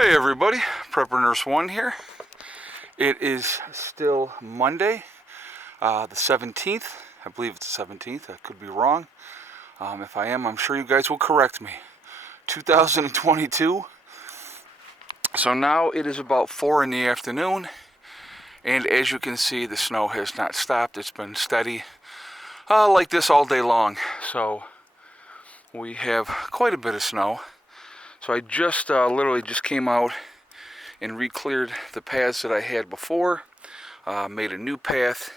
Hey everybody, Prepper Nurse 1 here. It is still Monday, the 17th. I believe it's the 17th. I could be wrong. If I am, I'm sure you guys will correct me. 2022. So now it is about 4 in the afternoon, and as you can see, the snow has not stopped. It's been steady like this all day long. So we have quite a bit of snow. So I just literally just came out and re-cleared the paths that I had before, made a new path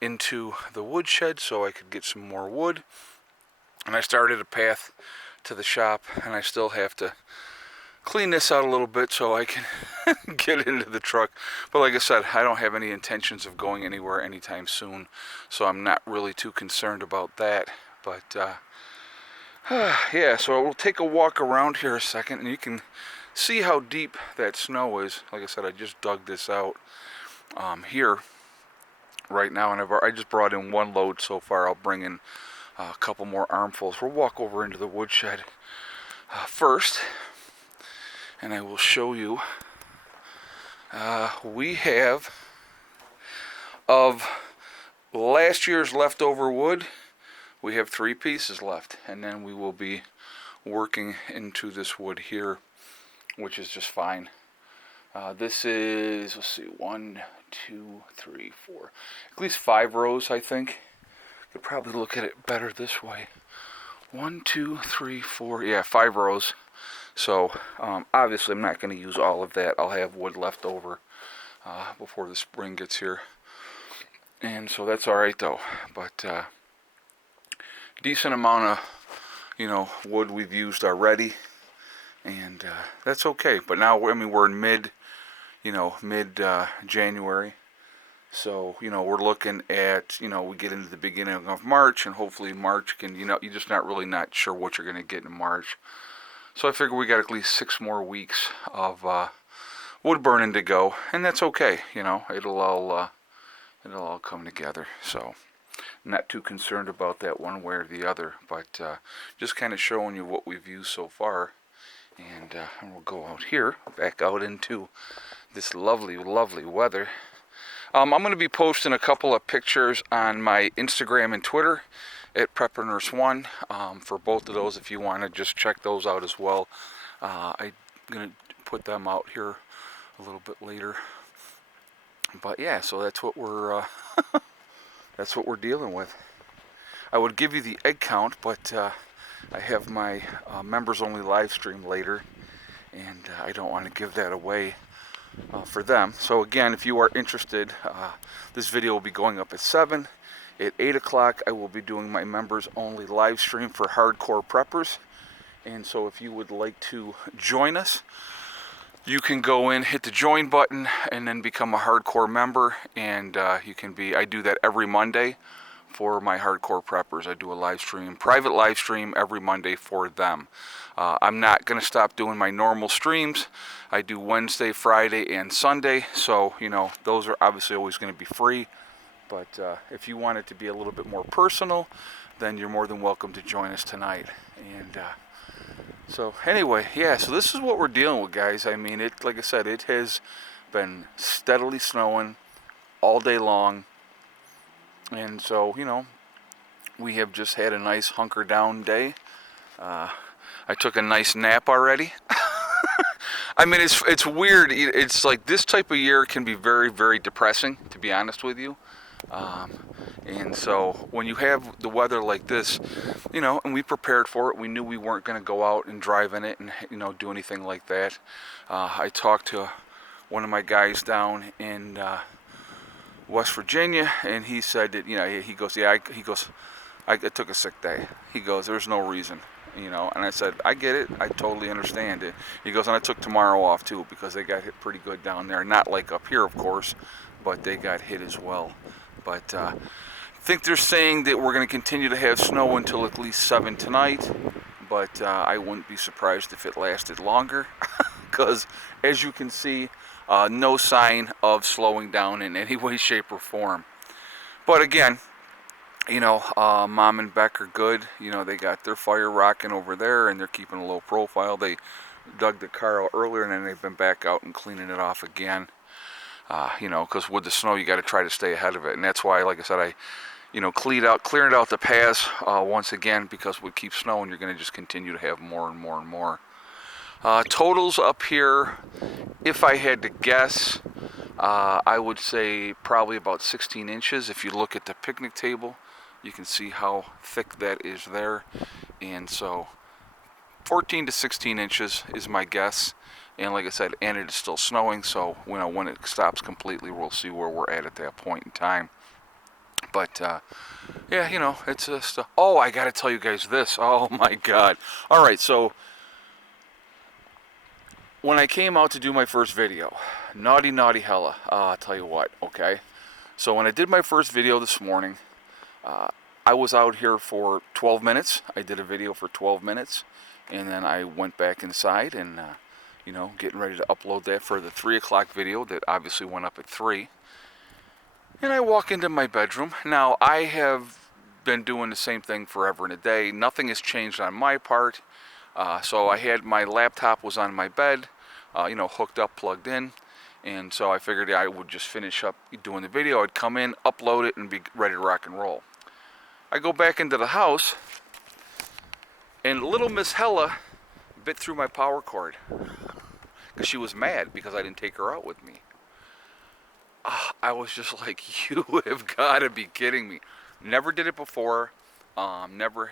into the woodshed so I could get some more wood, and I started a path to the shop, and I still have to clean this out a little bit so I can get into the truck. But like I said, I don't have any intentions of going anywhere anytime soon, so I'm not really too concerned about that. But yeah, so we'll take a walk around here a second, and you can see how deep that snow is. Like I said, I just dug this out here right now, and I just brought in one load so far. I'll bring in a couple more armfuls. We'll walk over into the woodshed first, and I will show you. We have, of last year's leftover wood, we have 3 pieces left, and then we will be working into this wood here, which is just fine. This is, let's see, 1, 2, 3, 4, at least 5 rows, I think. Could probably look at it better this way. 1, 2, 3, 4, yeah, 5 rows. So obviously I'm not going to use all of that. I'll have wood left over before the spring gets here, and so that's all right though. But decent amount of wood we've used already, and that's okay. But now, I mean, we're in mid January, so we're looking at, we get into the beginning of March, and hopefully March can, you're just not sure what you're going to get in March. So I figure we got at least 6 more weeks of wood burning to go, and that's okay. It'll all come together. So not too concerned about that one way or the other, but just kind of showing you what we've used so far. And we'll go out here, back out into this lovely, lovely weather. I'm going to be posting a couple of pictures on my Instagram and Twitter at Prepper Nurse 1 for both of those, if you want to just check those out as well. I'm going to put them out here a little bit later. But yeah, so that's what we're that's what we're dealing with. I would give you the egg count, but I have my members only live stream later, and I don't want to give that away for them. So again, if you are interested, this video will be going up at 7. At 8 o'clock I will be doing my members only live stream for hardcore preppers, and so if you would like to join us, you can go in, hit the join button, and then become a hardcore member. And you can be, I do that every Monday for my hardcore preppers. I do a live stream, private live stream every Monday for them. I'm not going to stop doing my normal streams. I do Wednesday, Friday, and Sunday. So, those are obviously always going to be free. But if you want it to be a little bit more personal, then you're more than welcome to join us tonight. And so anyway, yeah, so this is what we're dealing with, guys. I mean, like I said, it has been steadily snowing all day long. And so, we have just had a nice hunker down day. I took a nice nap already. I mean, it's weird. It's like this type of year can be very, very depressing, to be honest with you. And so when you have the weather like this, and we prepared for it, we knew we weren't going to go out and drive in it and, do anything like that. I talked to one of my guys down in West Virginia, and he said that, he goes, I took a sick day. He goes, there's no reason, and I said, I get it. I totally understand it. He goes, and I took tomorrow off too, because they got hit pretty good down there. Not like up here, of course, but they got hit as well. But I think they're saying that we're going to continue to have snow until at least 7 tonight, but I wouldn't be surprised if it lasted longer, because as you can see, no sign of slowing down in any way, shape, or form. But again, Mom and Beck are good. They got their fire rocking over there, and they're keeping a low profile. They dug the car out earlier, and then they've been back out and cleaning it off again. You know, because with the snow, you got to try to stay ahead of it, and that's why, like I said, I, you know, cleared out the paths once again, because with keep snowing, you're going to just continue to have more and more and more. Totals up here, if I had to guess, I would say probably about 16 inches. If you look at the picnic table, you can see how thick that is there, and so 14 to 16 inches is my guess. And like I said, and it is still snowing, so you know, when it stops completely, we'll see where we're at that point in time. But yeah, you know, it's just oh, I gotta tell you guys this. Oh my god. All right, so when I came out to do my first video, naughty hella, I'll tell you what, okay? So when I did my first video this morning, I was out here for 12 minutes. I did a video for 12 minutes, and then I went back inside and, you know, getting ready to upload that for the 3 o'clock video that obviously went up at 3. And I walk into my bedroom. Now, I have been doing the same thing forever and a day. Nothing has changed on my part. So I had my laptop was on my bed, you know, hooked up, plugged in. And so I figured I would just finish up doing the video. I'd come in, upload it, and be ready to rock and roll. I go back into the house, and little Miss Hella bit through my power cord because she was mad because I didn't take her out with me. I was just like, you have got to be kidding me. Never did it before. Never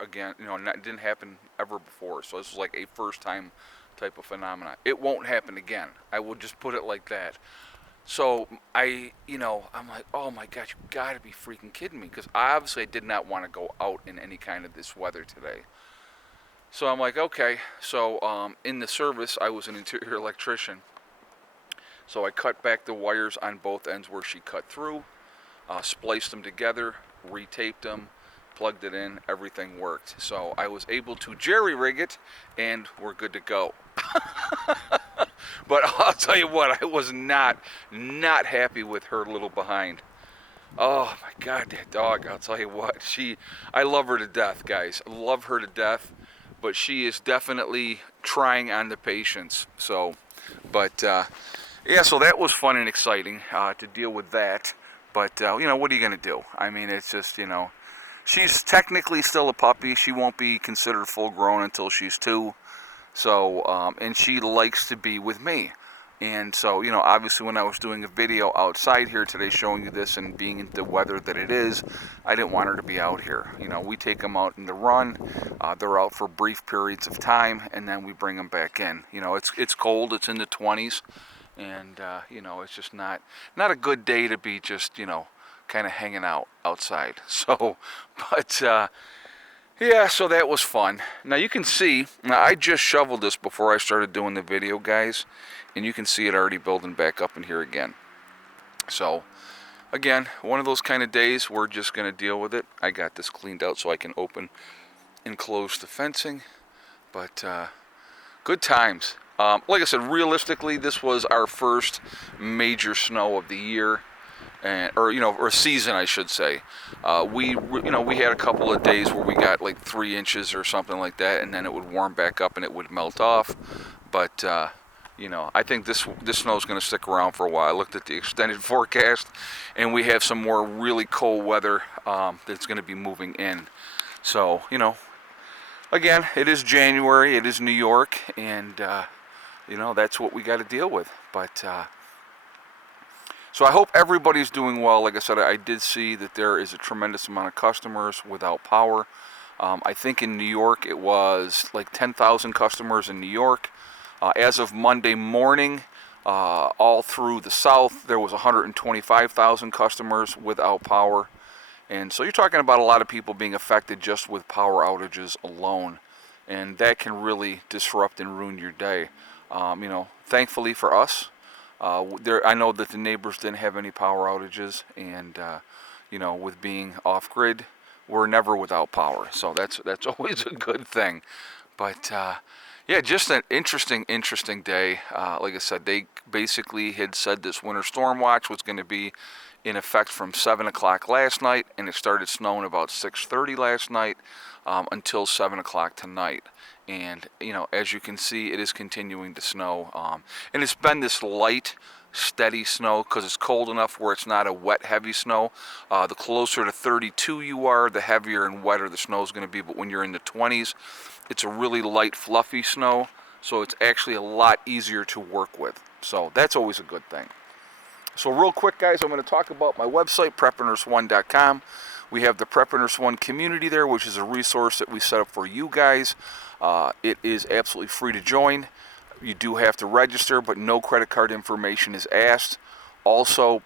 again. You know, it didn't happen ever before. So this was like a first time type of phenomena. It won't happen again. I will just put it like that. So you know, I'm like, oh my gosh, you gotta be freaking kidding me, because obviously I did not want to go out in any kind of this weather today. So I'm like, okay. So in the service, I was an interior electrician. So I cut back the wires on both ends where she cut through, spliced them together, retaped them, plugged it in, everything worked. So I was able to jerry-rig it, and we're good to go. But I'll tell you what, I was not happy with her little behind. Oh my God, that dog, I'll tell you what, I love her to death, guys. I love her to death, but she is definitely trying on the patience. So, but yeah, so that was fun and exciting to deal with that. But, you know, what are you going to do? I mean, it's just, you know, she's technically still a puppy. She won't be considered full grown until she's 2. So, and she likes to be with me. And so, you know, obviously when I was doing a video outside here today showing you this and being in the weather that it is, I didn't want her to be out here. You know, we take them out in the run. They're out for brief periods of time, and then we bring them back in. You know, it's cold. It's in the 20s. And, you know, it's just not a good day to be just, you know, kind of hanging out outside. So, but, yeah, so that was fun. Now you can see, now I just shoveled this before I started doing the video, guys, and you can see it already building back up in here again. So, again, one of those kind of days, we're just going to deal with it. I got this cleaned out so I can open and close the fencing, but good times. Like I said, realistically, this was our first major snow of the year, or season, I should say. We had a couple of days where we got like 3 inches or something like that, and then it would warm back up and it would melt off. But you know, I think this snow is going to stick around for a while. I looked at the extended forecast, and we have some more really cold weather that's going to be moving in. So, you know, again, it is January, it is New York, and you know, that's what we got to deal with. But so I hope everybody's doing well. Like I said, I did see that there is a tremendous amount of customers without power. I think in New York it was like 10,000 customers in New York. As of Monday morning, all through the South, there was 125,000 customers without power. And so you're talking about a lot of people being affected just with power outages alone. And that can really disrupt and ruin your day. You know, thankfully for us, I know that the neighbors didn't have any power outages, and you know, with being off grid, we're never without power, so that's always a good thing. But Yeah, just an interesting day. Like I said, they basically had said this winter storm watch was going to be in effect from 7 o'clock last night, and it started snowing about 6:30 last night until 7 o'clock tonight. And, as you can see, it is continuing to snow. And it's been this light, steady snow because it's cold enough where it's not a wet, heavy snow. The closer to 32 you are, the heavier and wetter the snow is going to be. But when you're in the 20s, it's a really light, fluffy snow, so it's actually a lot easier to work with. So that's always a good thing. So real quick, guys, I'm going to talk about my website, preppernurse1.com. We have the Prepper Nurse 1 community there, which is a resource that we set up for you guys. It is absolutely free to join. You do have to register, but no credit card information is asked. Also,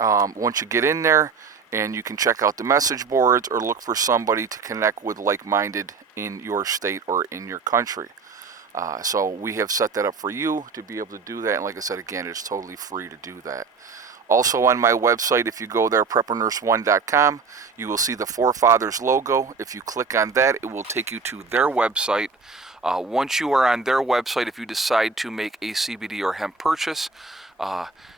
once you get in there, and you can check out the message boards or look for somebody to connect with like-minded in your state or in your country. So we have set that up for you to be able to do that. And like I said, again, it's totally free to do that. Also on my website, if you go there, preppernurse1.com, you will see the Forefathers logo. If you click on that, it will take you to their website. Once you are on their website, if you decide to make a CBD or hemp purchase,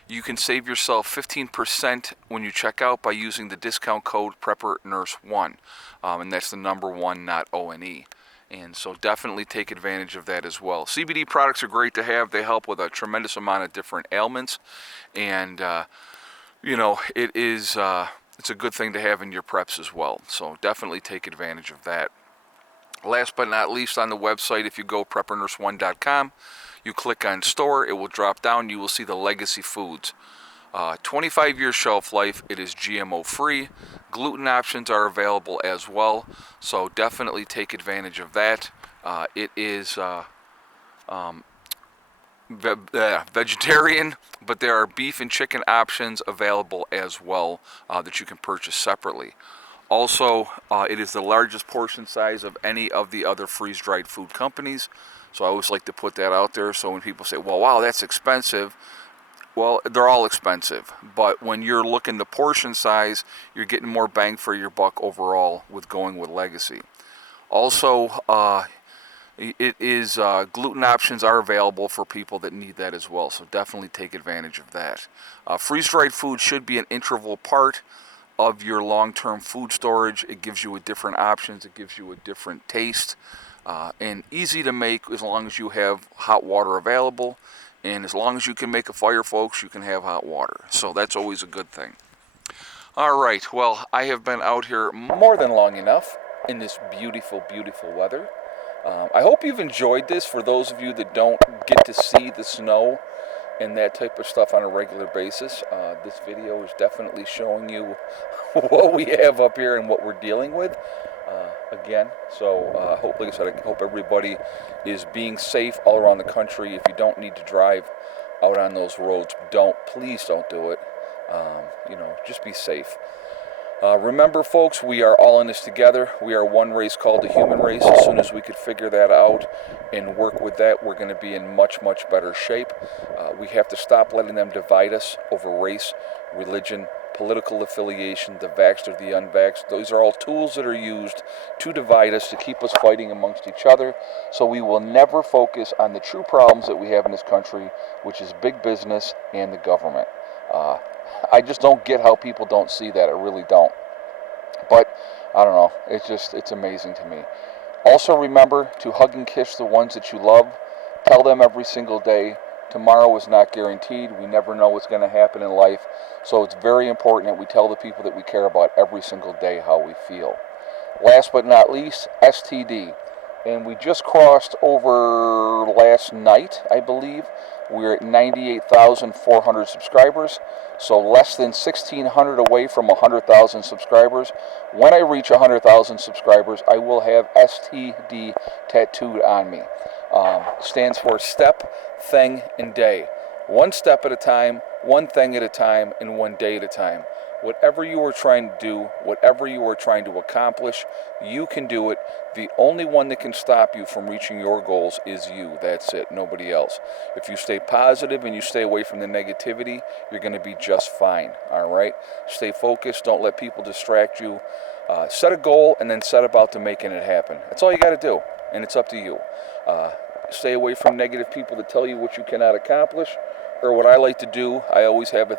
you can save yourself 15% when you check out by using the discount code PrepperNurse1. And that's the number 1, not O-N-E. And so definitely take advantage of that as well. CBD products are great to have. They help with a tremendous amount of different ailments. And, it's a good thing to have in your preps as well. So definitely take advantage of that. Last but not least, on the website, if you go preppernurse1.com, you click on store, it will drop down, you will see the legacy foods. 25-year shelf life, it is GMO free. Gluten options are available as well, so definitely take advantage of that. It is vegetarian, but there are beef and chicken options available as well that you can purchase separately. Also, it is the largest portion size of any of the other freeze-dried food companies. So I always like to put that out there. So when people say, well, wow, that's expensive. Well, they're all expensive. But when you're looking the portion size, you're getting more bang for your buck overall with going with Legacy. Also, gluten options are available for people that need that as well. So definitely take advantage of that. Freeze-dried food should be an integral part of your long-term food storage. It gives you a different options, it gives you a different taste, and easy to make as long as you have hot water available, and as long as you can make a fire, folks, you can have hot water. So that's always a good thing. All right, well, I have been out here more than long enough in this beautiful, beautiful weather. I hope you've enjoyed this. For those of you that don't get to see the snow and that type of stuff on a regular basis, this video is definitely showing you what we have up here and what we're dealing with again. So hopefully, like I said, I hope everybody is being safe all around the country. If you don't need to drive out on those roads, please don't do it. Just be safe. Remember, folks, we are all in this together. We are one race called the human race. As soon as we could figure that out and work with that, we're going to be in much, much better shape. We have to stop letting them divide us over race, religion, political affiliation, the vaxxed or the unvaxxed. Those are all tools that are used to divide us, to keep us fighting amongst each other. So we will never focus on the true problems that we have in this country, which is big business and the government. I just don't get how people don't see that. I really don't. But I don't know. It's amazing to me. Also remember to hug and kiss the ones that you love. Tell them every single day, tomorrow is not guaranteed. We never know what's going to happen in life. So it's very important that we tell the people that we care about every single day how we feel. Last but not least, STD. And we just crossed over last night, I believe. We're at 98,400 subscribers, so less than 1,600 away from 100,000 subscribers. When I reach 100,000 subscribers, I will have STD tattooed on me. Stands for step, thing, and day. One step at a time, one thing at a time, and one day at a time. Whatever you are trying to do, whatever you are trying to accomplish, you can do it. The only one that can stop you from reaching your goals is you. That's it, nobody else. If you stay positive and you stay away from the negativity, you're going to be just fine, all right? Stay focused. Don't let people distract you. Set a goal and then set about to making it happen. That's all you got to do, and it's up to you. Stay away from negative people that tell you what you cannot accomplish. Or what I like to do, I always have a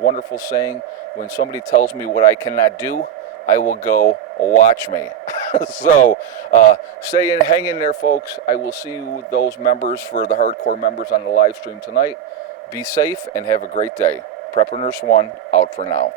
wonderful saying, when somebody tells me what I cannot do, I will go, watch me. So stay in, hang in there, folks. I will see you, those members, for the hardcore members on the live stream tonight. Be safe and have a great day. Prepper Nurse 1 out for now.